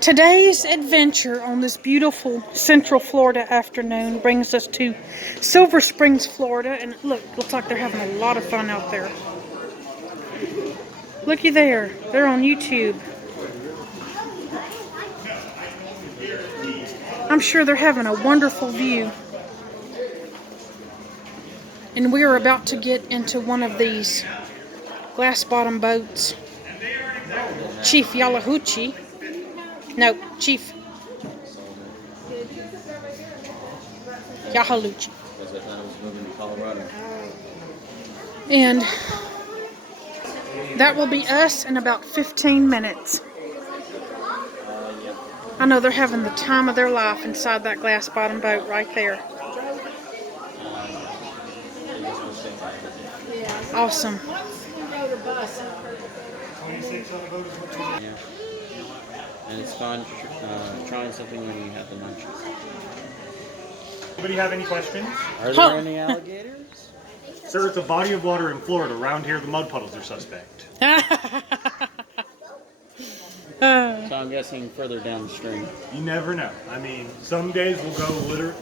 Today's adventure on this beautiful Central Florida afternoon brings us to Silver Springs, Florida, and look, looks like they're having a lot of fun out there. Looky there, they're on YouTube. I'm sure they're having a wonderful view. And we are about to get into one of these glass bottom boats. Chief Yalahuchi. No, Chief Yahaluchi. Because I thought I was moving to Colorado. And that will be us in about 15 minutes. Yep. I know they're having the time of their life inside that glass bottom boat right there. Awesome. Yeah. And it's fun trying something when you have the munchies. Anybody have any questions? Are there any alligators? Sir, it's a body of water in Florida. Around here, the mud puddles are suspect. So I'm guessing further downstream. You never know. I mean, some days we'll go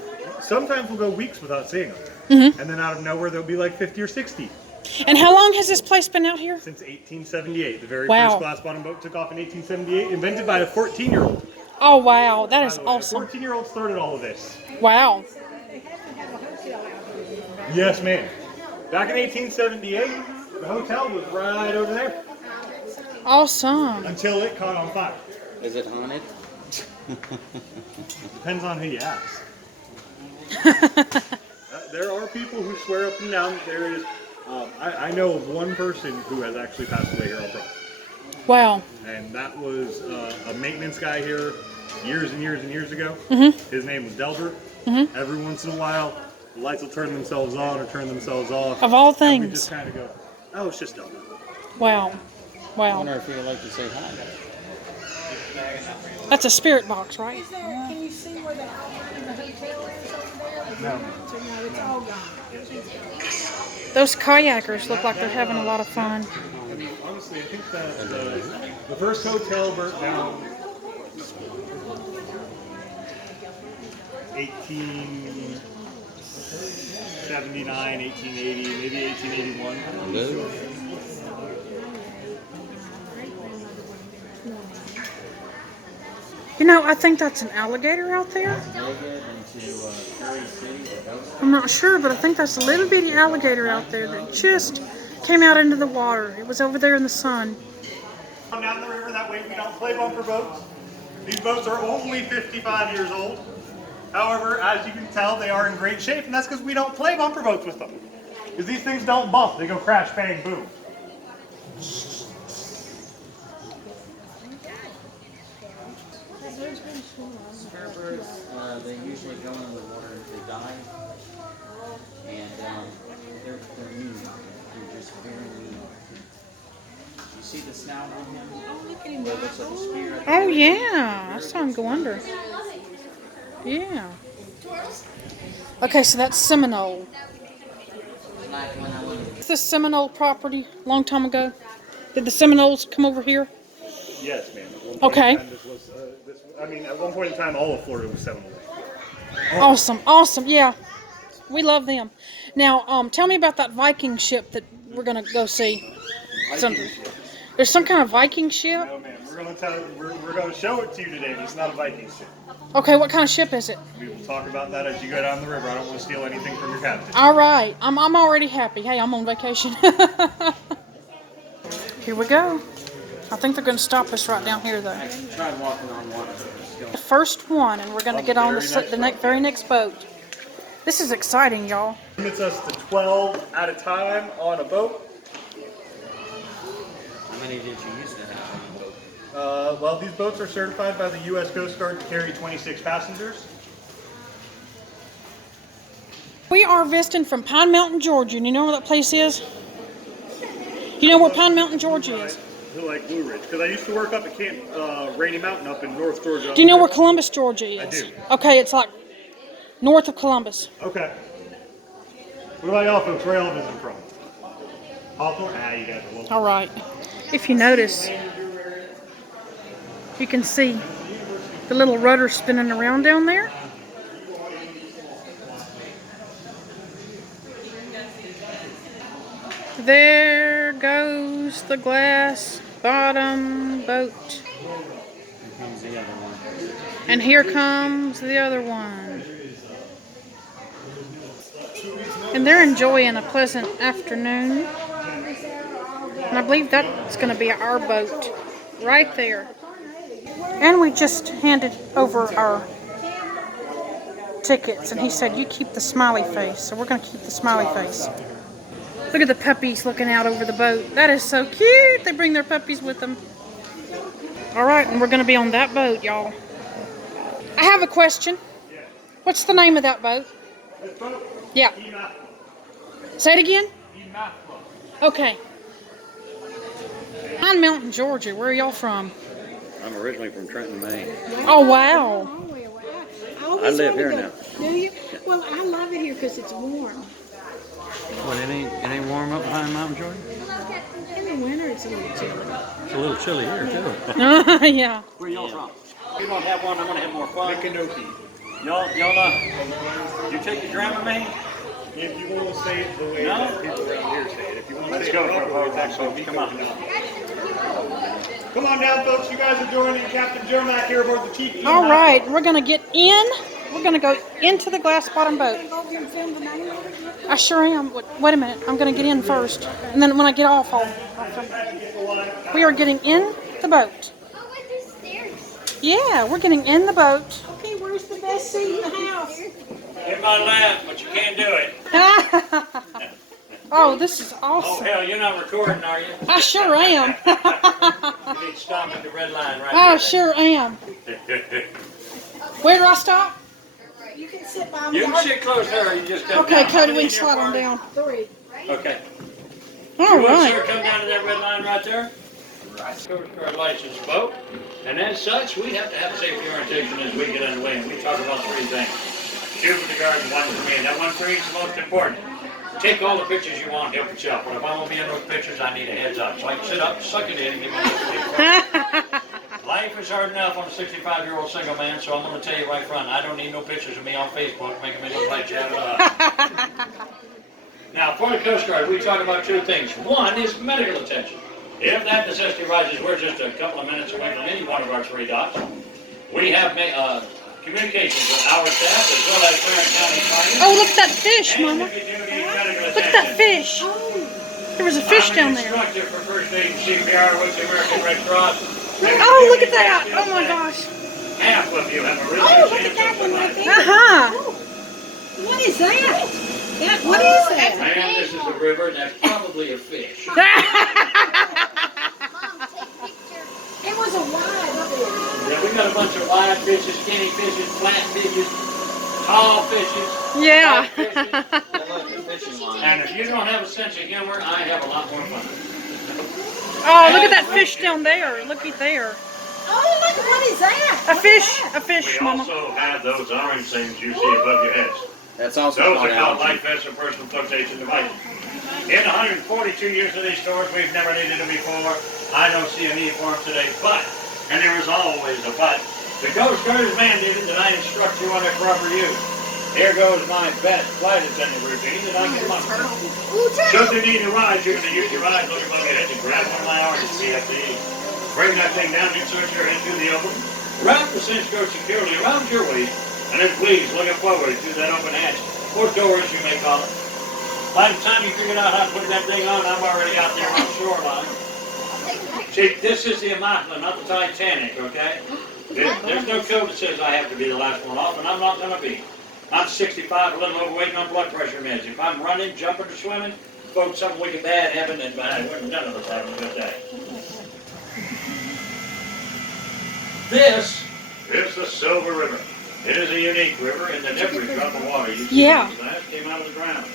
sometimes we'll go weeks without seeing them. Mm-hmm. And then out of nowhere, there'll be like 50 or 60. And how long has this place been out here? Since 1878. The very Wow. first glass bottom boat took off in 1878, invented by a 14-year-old. Oh, wow. That is awesome. A 14-year-old started all of this. Wow. Yes, ma'am. Back in 1878, the hotel was right over there. Awesome. Until it caught on fire. Is it haunted? Depends on who you ask. There are people who swear up and down that there is. I know of one person who has actually passed away here on property. Wow. And that was a maintenance guy here years and years and years ago. Mm-hmm. His name was Delbert. Mm-hmm. Every once in a while, the lights will turn themselves on or turn themselves off. Of all And we things. just kind of go, oh, it's just Delbert. Wow. I Wow. wonder if you'd like to say hi. That's a spirit box, right? Can you see where the outlet in the hotel is over there? No. So no, it's all gone. Those kayakers look like they're having a lot of fun. I mean, honestly, I think that the first hotel burnt down 1879, 1880, maybe 1881. Hello? You know, I think that's an alligator out there. I'm not sure, but I think that's a little bitty alligator out there that just came out into the water. It was over there in the sun. Come down the river, that way we don't play bumper boats. These boats are only 55 years old. However, as you can tell, they are in great shape, and that's because we don't play bumper boats with them. Because these things don't bump, they go crash, bang, boom. Spare they usually go in the water if they die. And they're mean. They're just very mean. You see the snout on him? It looks like a spear. Oh, yeah. I saw him go under. Yeah. Okay, so that's Seminole. Like when I went. It's the Seminole property a long time ago. Did the Seminoles come over here? Yes, ma'am. Okay. At one point in time, all of Florida was Seminole. Awesome, awesome, yeah. We love them. Now, tell me about that Viking ship that we're going to go see. There's some kind of Viking ship? No, ma'am. We're going to show it to you today, but it's not a Viking ship. Okay, what kind of ship is it? We will talk about that as you go down the river. I don't want to steal anything from your captain. All right, I'm already happy. Hey, I'm on vacation. Here we go. I think they're going to stop us right down here, though. Try walking on water. The first one, and we're going to get on the very next boat. This is exciting, y'all. Limits us to 12 at a time on a boat. How many did you used to have on the boat? Well, these boats are certified by the U.S. Coast Guard to carry 26 passengers. We are visiting from Pine Mountain, Georgia. And you know where that place is? You know where Pine Mountain, Georgia is? Like Blue Ridge, because I used to work up at Camp Rainy Mountain up in North Georgia. Do you know where Columbus, Georgia is? I do. Okay, it's like north of Columbus. Okay. What about y'all folks? Where y'all visiting from? Hawthorne? Ah, you guys are local. All right. If you notice, you can see The little rudder spinning around down there. There goes the glass bottom boat. Here comes the other one. And here comes the other one. And they're enjoying a pleasant afternoon. And I believe that's going to be our boat right there. And we just handed over our tickets. And he said, you keep the smiley face. So we're going to keep the smiley face. Look at the puppies looking out over the boat. That is so cute. They bring their puppies with them. All right, and we're going to be on that boat, y'all. I have a question. What's the name of that boat? Yeah. Say it again. Okay. Pine Mountain, Georgia. Where are y'all from? I'm originally from Trenton, Maine. Oh, wow. I live here now. Do you? Well, I love it here because it's warm. Well, it ain't warm up behind Mountain, Georgia? In the winter, it's a little chilly. It's a little chilly here, too. Yeah. Where y'all from? We don't have one. I'm gonna have more fun. Y'all, you take your Dramamine? If you want to say it the way No? that people around here say it. If you want to Let's say go it for it, properly, folks. it's actually Come on. Come on down, folks. You guys are joining Captain Joe Mack here aboard the Chief. All right, we're going to get in. We're going to go into the glass bottom boat. Go over here and film the name of it. I sure am. Wait a minute. I'm going to get in first. And then when I get off, I'll film. We are getting in the boat. Oh, wait, there's stairs. Yeah, we're getting in the boat. Okay, where's the best seat in the house? It might laugh, but you can't do it. Oh, this is Oh, awesome. hell, you're not recording, are you? I sure am. You need to stop at the red line right I there. sure am. Where do I stop? You can sit by You me. can sit close there, or you just come Okay, down. Cody, we How many can in your slide on party? down. 3. Okay. All You want to, sir, right. come down to that red line right there? Coast Guard license boat. And as such, we have to have safety orientation as we get underway. And we talk about 3 things. 2 for the guard and 1 for me. And that 1 for each is the most important. Take all the pictures you want, help yourself. But if I won't be in those pictures, I need a heads up. So I can sit up, suck it in, and give me a picture. Life is hard enough. I'm a 65-year-old single man, so I'm going to tell you right front, I don't need no pictures of me on Facebook making me look like Jabba the Hutt. Now, for the Coast Guard, we talk about 2 things. 1 is medical attention. If that necessity arises, we're just a couple of minutes away from any one of our 3 docks. We have communications with our staff as well as Clarence County Fire. Oh, look at that fish, And Mama. if you do need medical Look at that attention, fish. There was a fish down I'm an there. instructor for First Aid and CPR with the American Red Cross. Oh, look at that. Oh, my gosh. Half of you have a really Oh, good look at chance that of one right surviving. there. Uh-huh. What is that? What is that? Man, this is a river, and that's probably a fish. Mom, take pictures. It was a wide fish. Yeah, we got a bunch of live fishes, skinny fishes, flat fishes, tall fishes. Yeah. fat fishes. And if you don't have a sense of humor, I have a lot more fun. Oh, look at that fish down there. Looky there. Oh, look, what is that? A fish, We Mama. also have those orange things you see above your heads. That's also Those called are called algae. life vests or personal flotation devices. In 142 years of these stores, we've never needed them before. I don't see a need for them today, but, and there is always a but, the Coast Guard has mandated that I instruct you on their proper use. Here goes my best flight attendant routine that I can monitor. Should you need to rise, you're going to use your eyes, look above your head, and grab one of my orange CFDs. Bring that thing down, insert your head through the open. Wrap the cinch cord securely around your waist, and then please look forward through that open hatch, or doors you may call it. By the time you figure out how to put that thing on, I'm already out there on the shoreline. See, this is the Immaculate, not the Titanic, okay? There's no code that says I have to be the last one off, and I'm not going to be. I'm 65, a little overweight, and on blood pressure meds. If I'm running, jumping, or swimming, folks, something wicked bad happened, and none of us having a good day. This is the Silver River. It is a unique river in that every drop of water you see Yeah. in this glass came out of the ground.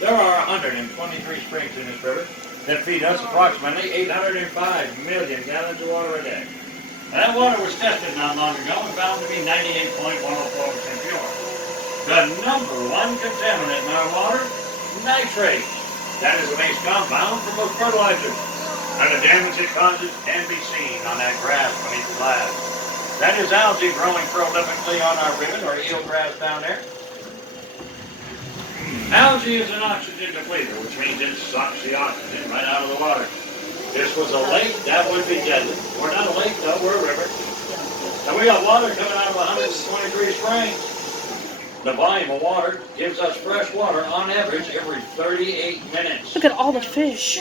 There are 123 springs in this river that feed us approximately 805 million gallons of water a day. That water was tested not long ago and found to be 98.104% pure. The #1 contaminant in our water, nitrate. That is a base compound for most fertilizers. And the damage it causes can be seen on that graph beneath the glass. That is algae growing prolifically on our ribbon, or eelgrass down there. Algae is an oxygen depleter, which means it sucks the oxygen right out of the water. If this was a lake, that would be deadly. We're not a lake though, we're a river. And we got water coming out of 123 springs. The volume of water gives us fresh water on average every 38 minutes. Look at all the fish.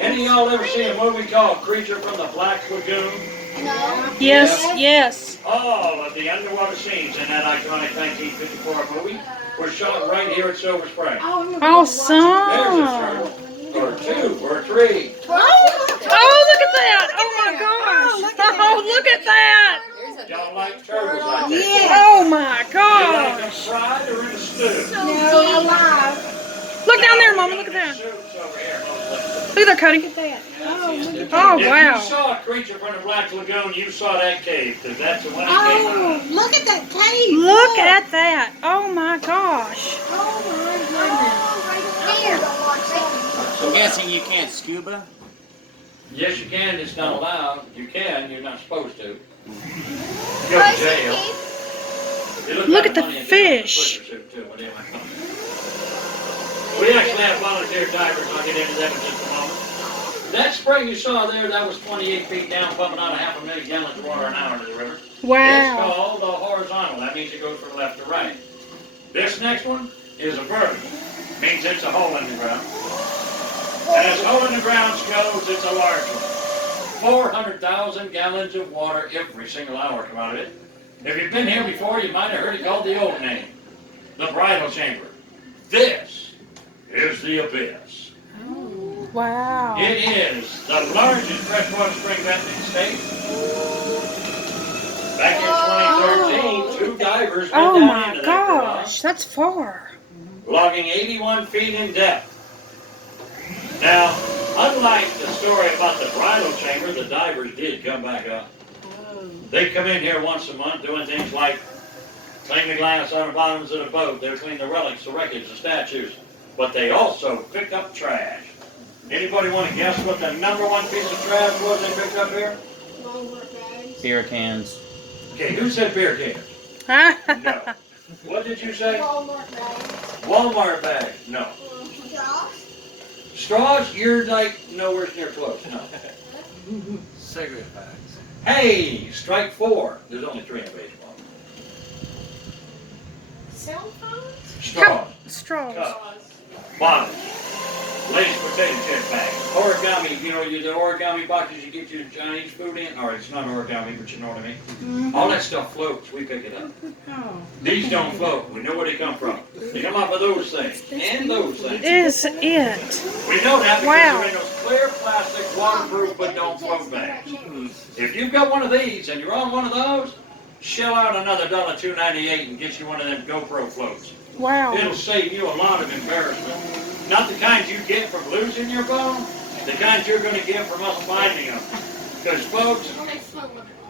Any of y'all ever seen a movie called Creature from the Black Lagoon? No. Yes, yes. All of the underwater scenes in that iconic 1954 movie were shot right here at Silver Spring. Awesome. There's a turtle, or two, or three. Oh, look at that. Oh my gosh. Oh, look at that. Y'all like turtles like that? Yeah. Oh my You like them gosh. fried or in a stew? No, alive. Look down there, Mama. Look at that. Soups over here, mostly. Look at that, Cody. Oh, If wow. you saw a Creature from the Black Lagoon, you saw that cave, because that's the one that came Oh, out. look at that cave. Look at that. Oh my gosh. Oh my goodness. I'm guessing you can't scuba? Yes, you can. It's not allowed. You can. You're not supposed to. Go to jail. You Look like at the money in jail fish. for suit, too, whatever. We actually have volunteer divers. I'll get into that in just a moment. That spring you saw there, that was 28 feet down, pumping out 500,000 gallons of water an hour into the river. It's Wow. called a horizontal. That means it goes from left to right. This next one is a vertical. Means it's a hole in the ground. And as hole in the ground goes, it's a large one. 400,000 gallons of water every single hour come out of it. If you've been here before, you might have heard it called the old name, the bridal chamber. This is the abyss. Wow. It is the largest freshwater spring vent in the state. Back in 2013, two divers went Oh down my into that crevasse, gosh. That's far. logging 81 feet in depth. Now, unlike the story about the bridal chamber, the divers did come back up. They come in here once a month doing things like clean the glass on the bottoms of the boat. They clean the relics, the wreckage, the statues. But they also pick up trash. Anybody want to guess what the #1 piece of trash was they picked up here? Beer cans. Okay, who said beer cans? No. What did you say? Walmart bag. No. Straws? You're like nowhere near close. No. Cigarette packs. Hey, strike 4. There's only 3 in baseball. Cell phones? Straws, Straws. cups, bottles, Lay's potato chip bags, origami. You know, the origami boxes you get your Chinese food in. Or it's not origami, but you know what I mean. All that stuff floats. We pick it up. Oh. These don't float. We know where they come from. They come off of those things and those things. Is it? We know that because Wow. they're in those clear plastic, waterproof, but don't float bags. If you've got one of these and you're on one of those, shell out another $2.98 and get you one of them GoPro floats. Wow. It'll save you a lot of embarrassment. Not the kinds you get from losing your phone, the kinds you're going to get from us finding them. Because, folks,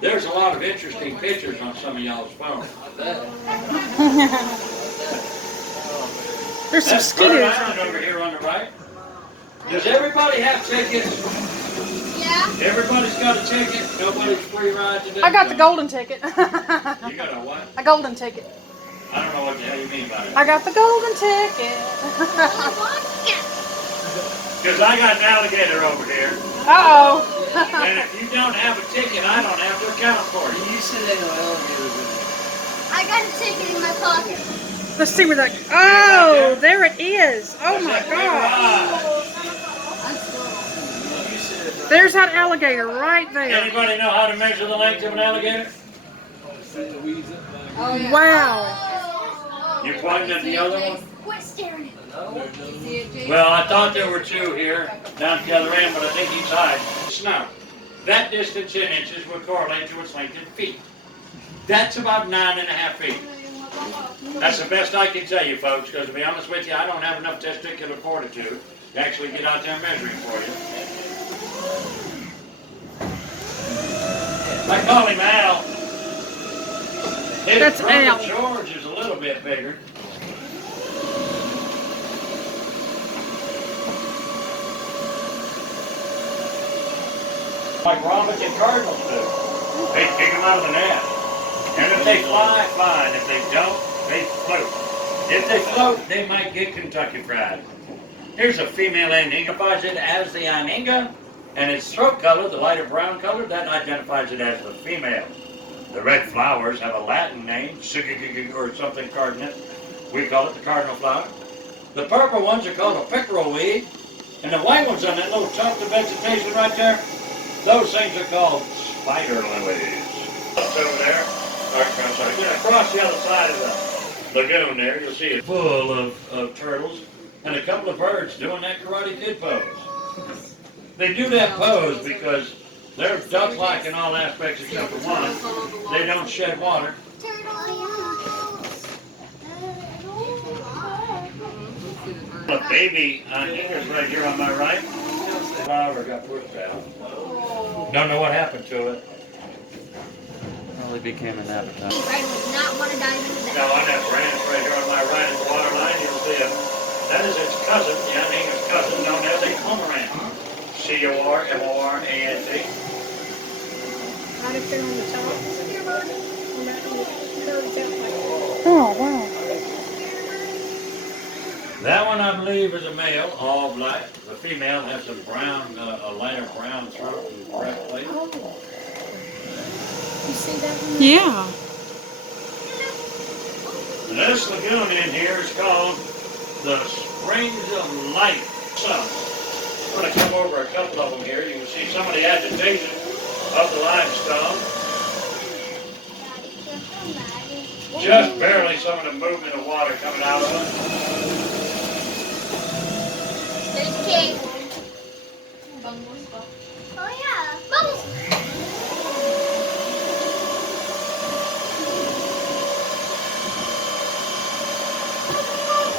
there's a lot of interesting pictures on some of y'all's phones. There's some That's Bird mosquitoes. Island over here on the right. Does everybody have tickets? Yeah. Everybody's got a ticket. Nobody's free ride today. I got the golden ticket. You got a what? A golden ticket. I don't know what the hell you mean by that. I got the golden ticket. Because I got an alligator over here. Uh-oh. And if you don't have a ticket, I don't have to account for you. You said they know alligators in it. I got a ticket in my pocket. Let's see where that. Oh, there it is. Oh That's my that big God. ride. You said There's that alligator right there. Anybody know how to measure the length of an alligator? the weeds up back. Oh, yeah. Wow. You pointed at the other one? Quit staring at me. Well, I thought there were 2 here, down at the other end, but I think each side. Snow. That distance in inches would correlate to its length in feet. That's about 9.5 feet. That's the best I can tell you, folks, because to be honest with you, I don't have enough testicular fortitude to actually get out there measuring for you. I call him Al. His That's brother Al. George is a little bit bigger. Like robins and cardinals do. They kick them out of the nest. If they fly, fine. If they don't, they float. If they float, they might get Kentucky Fried. Here's a female anhinga. Identifies it as the anhinga, and its throat color, the lighter brown color, that identifies it as the female. The red flowers have a Latin name, or something cardinate. We call it the cardinal flower. The purple ones are called a pickerel weed, and the white ones on that little tuft of vegetation right there, those things are called spider lilies. Up over there, I'm sorry, across the other side of the lagoon there, you'll see it full of turtles and a couple of birds doing that Karate Kid pose. They do that pose because they're duck-like in all aspects except for one. They don't shed water. A baby anhinga's right here on my right. The flower got pushed out. Don't know what happened to it. Probably became an appetite. Right would not want to dive into that. Now on that branch right here on my right at the water line, you'll see it. That is its cousin, the anhinga's cousin, known as a cormorant. C-O-R-M-O-R-A-N-T. Right up there on the top. On that little curved out like Oh, wow. That one, I believe, is a male, all black. The female has a brown, a lighter brown throat and breastplate. You see that one? Yeah. This lagoon in here is called the Springs of Light. So, I'm going to come over a couple of them here. You can see some of the agitation of the limestone. Just barely some of the movement of water coming out of it. There's cake. Oh yeah, bubbles.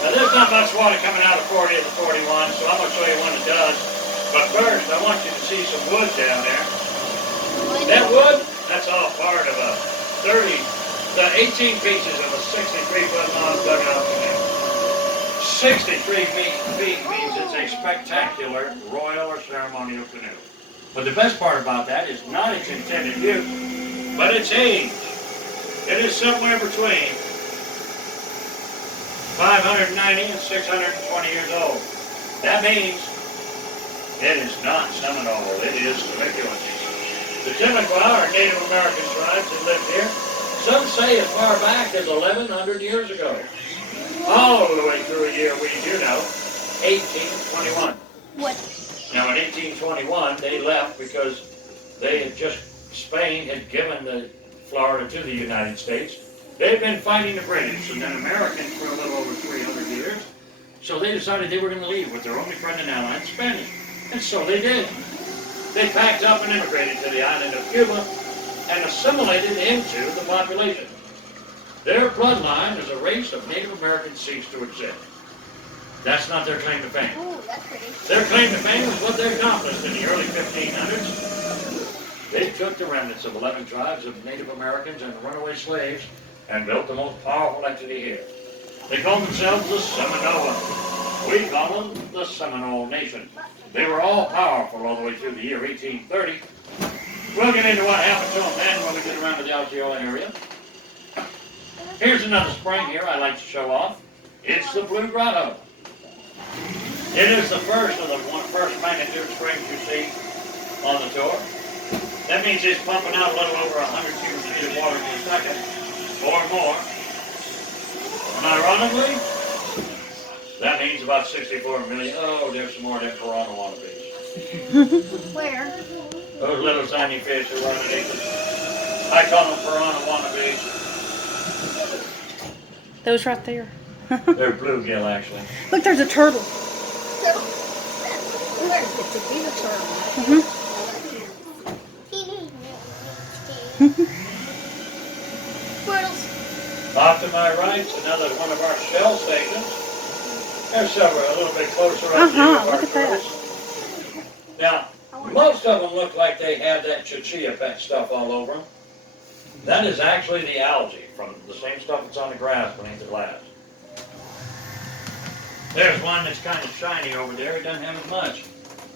Now there's not much water coming out of 40 to 41, so I'm going to show you when it does. But first, I want you to see some wood down there. That wood, that's all part of a 18 pieces of a 63-foot long dugout canoe. 63 feet means it's a spectacular royal or ceremonial canoe. But the best part about that is not its intended use, but its age. It is somewhere between 590 and 620 years old. That means it is not Seminole, it is Temecula. The Temecula are Native American tribes that lived here. Some say as far back as 1,100 years ago. All the way through a year we do know, 1821. What? Now in 1821 they left because they had Spain had given the Florida to the United States. They'd been fighting the British and then Americans for a little over 300 years. So they decided they were going to leave with their only friend and ally, the Spanish. And so they did. They packed up and immigrated to the island of Cuba and assimilated into the population. Their bloodline as a race of Native Americans ceased to exist. That's not their claim to fame. Ooh, that's pretty. Their claim to fame is what they accomplished in the early 1500s. They took the remnants of 11 tribes of Native Americans and runaway slaves and built the most powerful entity here. They called themselves the Seminole. We call them the Seminole Nation. They were all powerful all the way through the year 1830. We'll get into what happened to them then when we get around to the Ocala area. Here's another spring here I like to show off. It's the Blue Grotto. It is the first of the first magnitude springs you see on the tour. That means it's pumping out a little over 100 cubic feet of water per second, or more. And ironically, that means about 64 million. Oh, there's some more of them piranha wannabes. Where? Those little tiny fish are running into them. I call them piranha wannabes. Those right there. They're bluegill, actually. Look, there's a turtle. Where? It's a big turtle. Mm-hmm. Squirrels. Off to my right, another one of our shell stations. There's several, a little bit closer up here. Look at that. Now, most of them look like they have that chichilla pet stuff all over them. That is actually the algae from the same stuff that's on the grass beneath the glass. There's one that's kind of shiny over there. It doesn't have as much.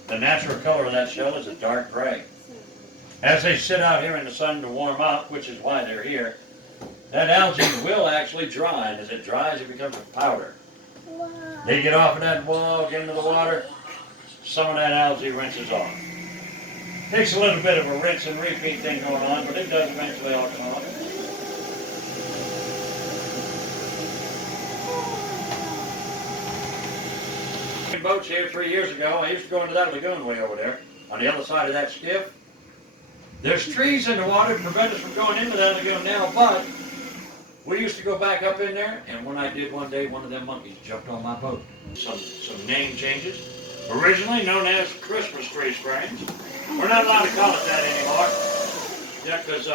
The natural color of that shell is a dark gray. As they sit out here in the sun to warm up, which is why they're here, that algae will actually dry, and as it dries, it becomes a powder. They get off of that wall, get into the water, some of that algae rinses off. Takes a little bit of a rinse and repeat thing going on, but it does eventually all come off. Boats here 3 years ago. I used to go into that lagoon way over there on the other side of that skiff. There's trees in the water to prevent us from going into that lagoon now, but we used to go back up in there, and when I did one day, one of them monkeys jumped on my boat. Some name changes. Originally known as Christmas Tree Springs. We're not allowed to call it that anymore. Yeah, because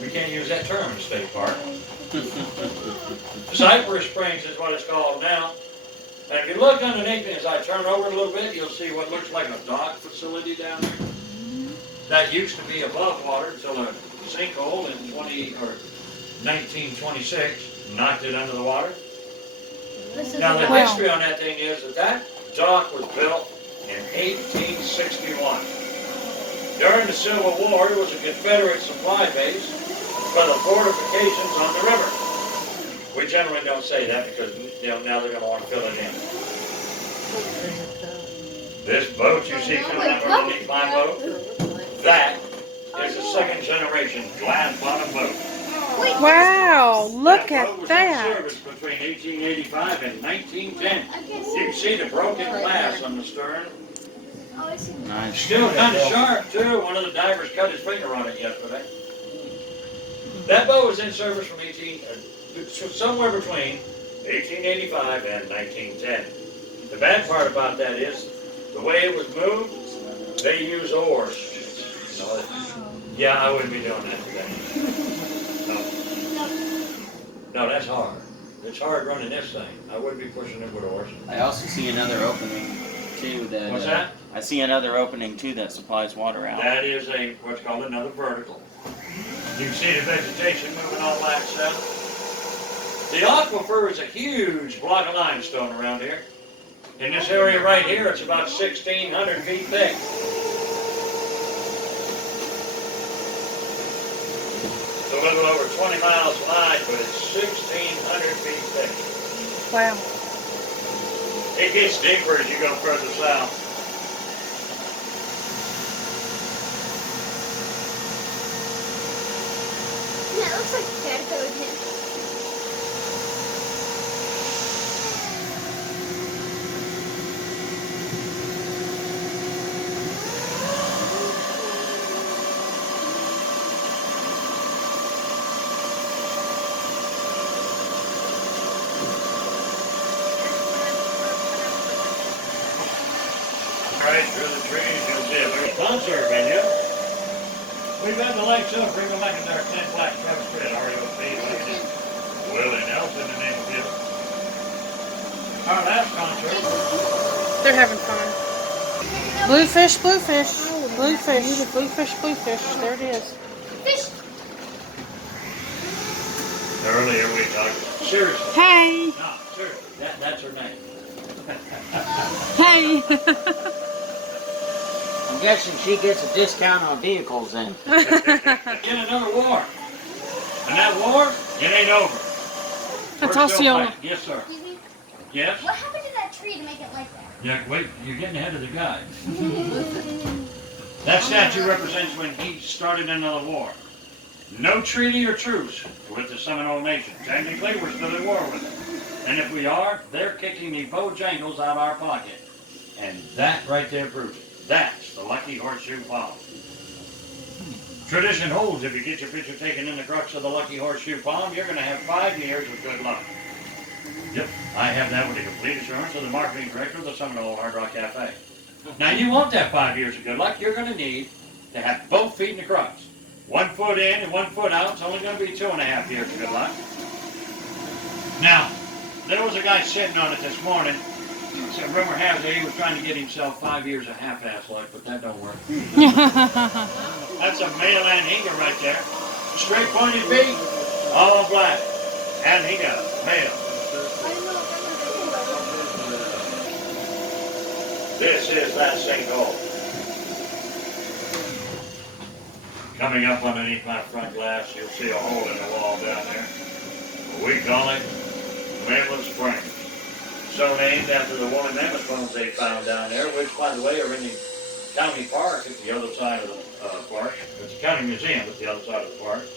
we can't use that term in the state park. Cypress Springs is what it's called now. And if you look underneath me as I turn over a little bit, you'll see what looks like a dock facility down there. That used to be above water until a sinkhole in 1926 knocked it under the water. Now the history on that thing is that dock was built in 1861. During the Civil War, it was a Confederate supply base for the fortifications on the river. We generally don't say that because now they're going to want to fill it in. This boat you see coming up underneath my boat, that is a second generation glass bottom boat. Wow, look at boat was that. in service between 1885 and 1910. You can see the broken glass on the stern. Nice. Still kind of sharp too. One of the divers cut his finger on it yesterday. That boat was in service from somewhere between 1885 and 1910. The bad part about that is the way it was moved. They use oars. You know, yeah, I wouldn't be doing that today. No, that's hard. It's hard running this thing. I wouldn't be pushing it with oars. I also see another opening too. What's that? I see another opening too that supplies water out. That is what's called another vertical. You can see the vegetation moving all like so. The aquifer is a huge block of limestone around here. In this area right here, it's about 1,600 feet thick. It's a little over 20 miles wide, but it's 1,600 feet thick. Wow. It gets deeper as you go further south. Yeah, it looks like caterpillar pin. Right through the trees, you'll see a little concert venue. We've had the Lake Silver Freeman Legendary 10 Black Travis Fred, REOP, Willie Nelson, the name of him. Our last concert. They're having fun. Bluefish, bluefish. Bluefish, bluefish, bluefish. There it is. Fish. Earlier we talked. Seriously. Hey. No, seriously. That's her name. Hey. I'm guessing she gets a discount on vehicles then. In another war. And that war, it ain't over. That's We're still Osceola. fighting. Yes, sir. Excuse me? Yes? What happened to that tree to make it like that? Yeah, wait, you're getting ahead of the guy. That statue represents when he started another war. No treaty or truce with the Seminole Nation. Technically, we're still at war with them. And if we are, they're kicking the Bojangles out our pocket. And that right there proves it. That's the Lucky Horseshoe Palm. Tradition holds if you get your picture taken in the crux of the Lucky Horseshoe Palm, you're going to have 5 years of good luck. Yep, I have that with the complete assurance of the marketing director of the Seminole Hard Rock Cafe. Now you want that 5 years of good luck, you're going to need to have both feet in the crux. 1 foot in and 1 foot out, it's only going to be 2.5 years of good luck. Now, there was a guy sitting on it this morning. So rumor has it he was trying to get himself 5 years of half-ass luck, but that don't work. That's a male Anhinga right there. Straight pointed feet, all black. Anhinga, male. This is that sinkhole. Coming up underneath my front glass, you'll see a hole in the wall down there. We call it Mammoth Spring. So named after the woolly mammoth bones they found down there, which, by the way, are in the county park at the other side of the park. It's a county museum at the other side of the park.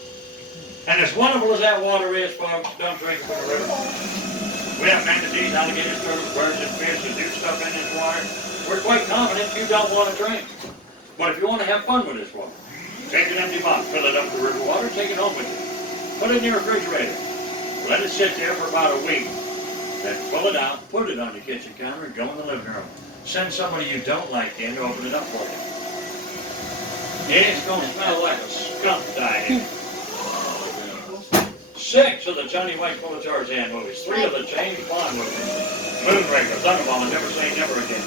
And as wonderful as that water is, folks, don't drink it from the river. We have manatees, alligators, turtles, birds, and fish that do stuff in this water. We're quite confident you don't want to drink. But if you want to have fun with this water, take an empty box, fill it up with river water, take it home with you. Put it in your refrigerator. Let it sit there for about a week. Then pull it out, put it on the kitchen counter, and go in the living room. Send somebody you don't like in to open it up for you. It's going to smell like a skunk diet. 6 of the Johnny White Full of Tarzan movies. 3 of the James Bond movies. Moonraker, Thunderball, and Never Say Never Again.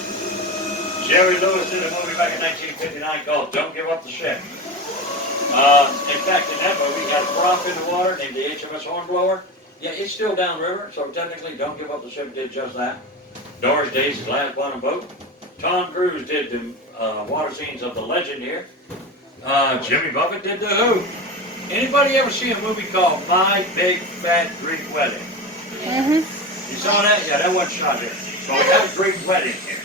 Jerry Lewis did a movie back in 1959 called Don't Give Up the Ship. In fact, in that movie, he had a prop in the water named the HMS Hornblower. Yeah, it's still downriver, so technically Don't Give Up the Ship did just that. Doris Day's Last Bottom Boat. Tom Cruise did the water scenes of The Legend here. Jimmy Buffett did The Who. Anybody ever see a movie called My Big Fat Greek Wedding? Mm-hmm. You saw that? Yeah, that wasn't shot here. So we had a Greek wedding here.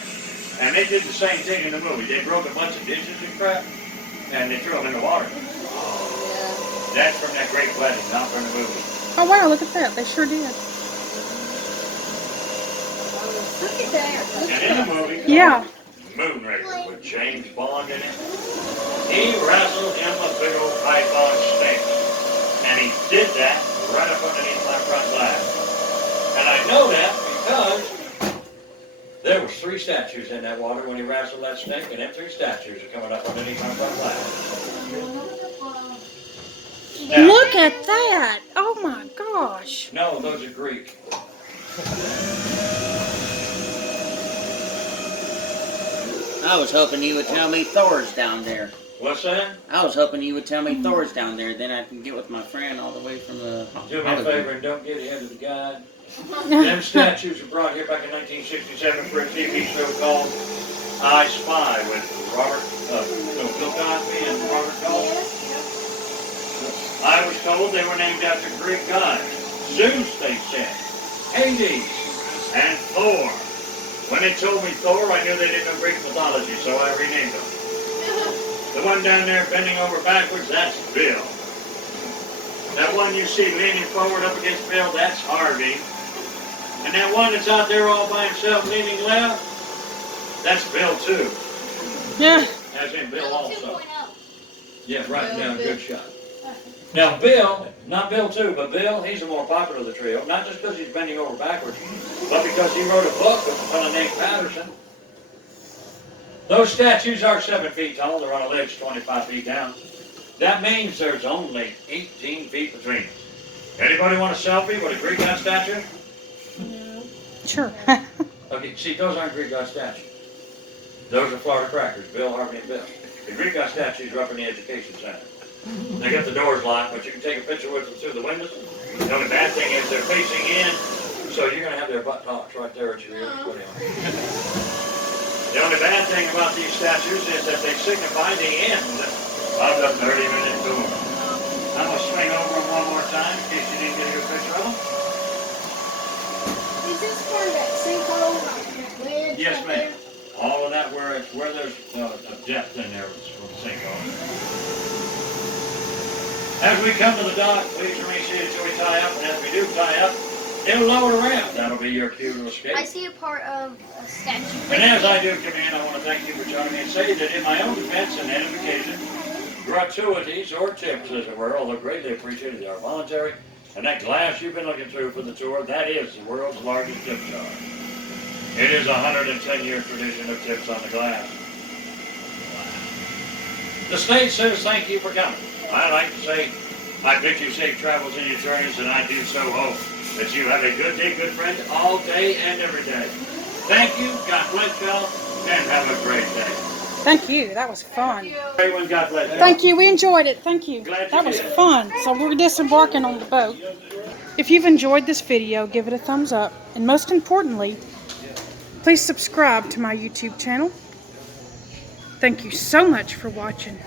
And they did the same thing in the movie. They broke a bunch of dishes and crap, and they threw them in the water. That's from that Greek wedding, not from the movie. Oh wow, look at that. They sure did. Look at that. And in the movie, Yeah. Moonraker with James Bond in it, he wrestled him a big old python snake. And he did that right up underneath my front glass. And I know that because there was 3 statues in that water when he wrestled that snake, and them 3 statues are coming up underneath my front glass. Now, Look at that. Oh my gosh. no, those are Greek. I was hoping you would tell me Thor's down there. What's that? I was hoping you would tell me Thor's down there. Then I can get with my friend all the way from the. Do me a favor and don't get ahead of the guide. Them statues were brought here back in 1967 for a TV show called I Spy with Bill Cosby and Robert Dole. I was told they were named after Greek gods. Zeus, they said, Hades, and Thor. When they told me Thor, I knew they didn't know Greek mythology, so I renamed them. The one down there bending over backwards, that's Bill. That one you see leaning forward up against Bill, that's Harvey. And that one that's out there all by himself leaning left, that's Bill too. Yeah. As in Bill also. 2.0. Yeah, right down, good shot. Now Bill, not Bill 2, but Bill, he's the more popular of the trio, not just because he's bending over backwards, but because he wrote a book with a fellow named Patterson. Those statues are 7 feet tall, they're on a ledge 25 feet down. That means there's only 18 feet between us. Anybody want a selfie with a Greek god statue? Sure. Okay, see, those aren't Greek god statues. Those are Florida crackers, Bill, Harvey, and Bill. The Greek god statues are up in the education center. They got the doors locked, but you can take a picture with them through the windows. The only bad thing is they're facing in, so you're going to have their butt talks right there at your ear. The only bad thing about these statues is that they signify the end of the 30-minute tour. I'm going to swing over them one more time in case you didn't get a good picture of them. Is this part of that sinkhole? Ledge Yes, right ma'am. there? All of that where there's a depth in there from the sinkhole. As we come to the dock, please remain seated until we tie up, and as we do tie up, it'll lower the ramp. That'll be your cue to escape. I see a part of a statue. And as I do come in, I want to thank you for joining me and say that in my own defense and edification, gratuities or tips, as it were, although greatly appreciated, they are voluntary. And that glass you've been looking through for the tour, that is the world's largest tip jar. It is a 110-year tradition of tips on the glass. The state says thank you for coming. I like to say, I bid you safe travels in your journeys, and I do so hope that you have a good day, good friend, all day and every day. Thank you, God bless y'all, and have a great day. Thank you. That was fun. Everyone, God bless you. Thank you. We enjoyed it. Thank you. Glad you That was did. fun. So we're disembarking on the boat. If you've enjoyed this video, give it a thumbs up. And most importantly, please subscribe to my YouTube channel. Thank you so much for watching.